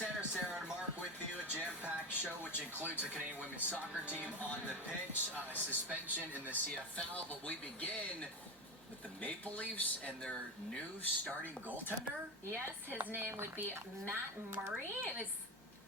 Center, Sarah and Mark with you. A jam-packed show which includes the Canadian women's soccer team on the pitch, suspension in the CFL, but we begin with the Maple Leafs and their new starting goaltender. Yes, his name would be Matt Murray. It was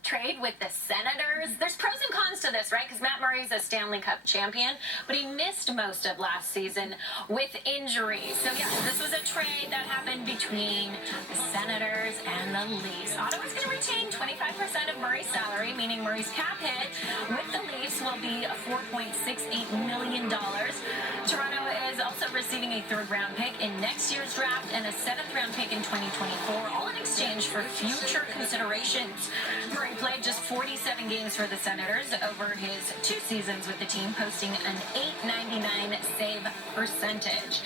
trade with the Senators. There's pros and cons to this, right? Because Matt Murray's a Stanley Cup champion, but he missed most of last season with injuries. So yeah, this was a trade that happened between the Senators and the Leafs. Ottawa's going to retain 25% of Murray's salary, meaning Murray's cap hit with the Leafs will be $4.68 million. Toronto is also receiving a third-round pick in next year's draft and a seventh-round pick in 2024, all in exchange for future considerations. Murray played just 47 games for the Senators over his 2 seasons with the team, posting an .899 save percentage.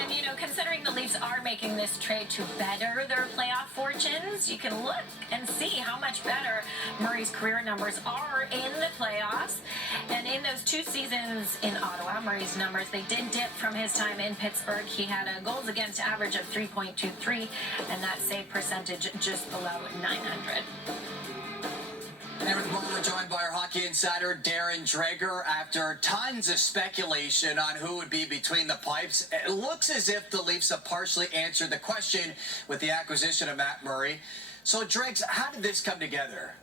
And, you know, considering the Leafs are making this trade to better their playoff fortunes, you can look and see how much better Murray's career numbers are in the playoffs. And in those 2 seasons in Ottawa, Murray's numbers, they did dip from his time in Pittsburgh. He had a goals against average of 3.23 and that save percentage just below 900. And with more, we're joined by our hockey insider, Darren Dreger. After tons of speculation on who would be between the pipes, it looks as if the Leafs have partially answered the question with the acquisition of Matt Murray. So, Dregs, how did this come together?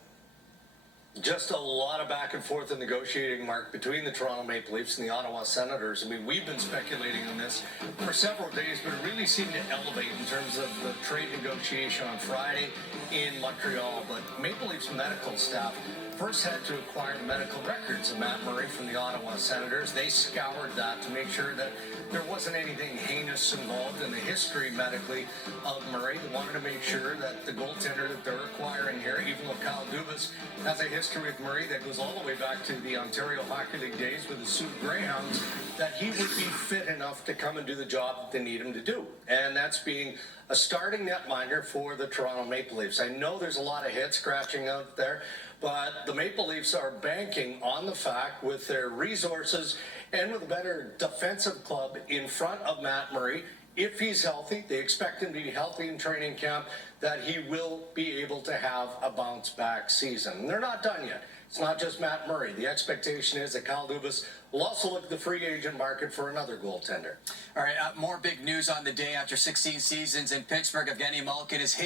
Just a lot of back and forth and negotiating, Mark, between the Toronto Maple Leafs and the Ottawa Senators. I mean, we've been speculating on this for several days, but it really seemed to elevate in terms of the trade negotiation on Friday in Montreal. But Maple Leafs medical staff first had to acquire the medical records of Matt Murray from the Ottawa Senators. They scoured that to make sure that there wasn't anything heinous involved in the history medically of Murray. They wanted to make sure that the goaltender that they're acquiring here, even though Kyle Dubas has a history with Murray that goes all the way back to the Ontario Hockey League days with the Soo Greyhounds, that he would be fit enough to come and do the job that they need him to do. And that's being a starting netminder for the Toronto Maple Leafs. I know there's a lot of head scratching out there, but the Maple Leafs are banking on the fact with their resources and with a better defensive club in front of Matt Murray. If he's healthy, they expect him to be healthy in training camp, that he will be able to have a bounce-back season. And they're not done yet. It's not just Matt Murray. The expectation is that Kyle Dubas will also look at the free agent market for another goaltender. All right, more big news on the day after 16 seasons in Pittsburgh. Evgeny Malkin is